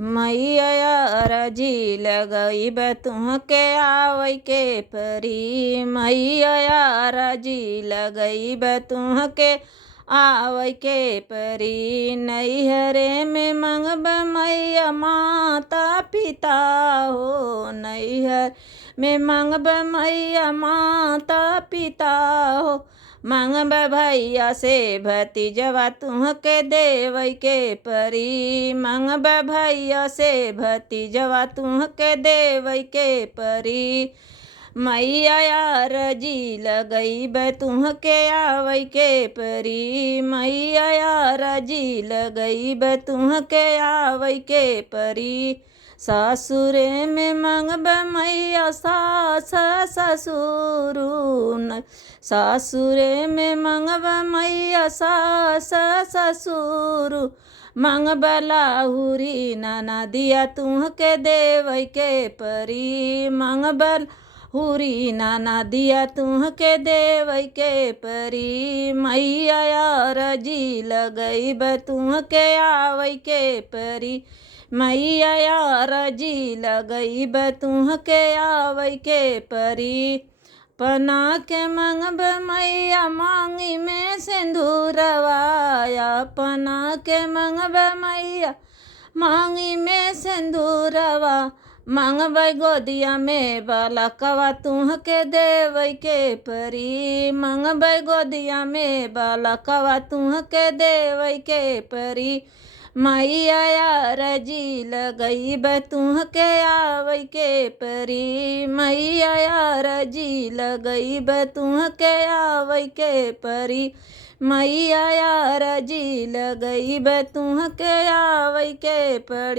मैया अरजी लगई तुह के आवै के परी। मैया अरजी लगई तुह के आवै के परी। नैहरे में मंगब मैया माता पिता हो। नैहर में मंगब मैया माता पिता हो। मंगब भैया से भतीजवा तुह के देवै के परी। मंगब भैया से भतीजवा तुह के देवै के परी। मैया अरजी लगई तुह के आवै के परी। मैया अरजी लगई तुह के आवै के परी। सासुरे में मंगब मैया सास ससुर। सासुरे में मंगब मैया सास ससुर। मंगब लाहुरी ननदिया तुह के देवै के परी। मंगब हुरी ननदिया तुह के देवै के परी। मैया अरजी लगई तुह के आवै के परी। मैया अरजी लगई तुह के आवै के परी। पना के मंगब मैया मांगी में सिंदूरवा। पना के मंगब मैया मांगी में सिंदूरवा। मंगब गोदिया में बालकवा तुह के देवै के परी। मंगब गोदिया में बालकवा तुह के देवै के परी। मैया अरजी लगई तुह के आवै के परी। मैया अरजी लगई तुह के आवै के परी। मैया अरजी लगई तुह के आवै के परी।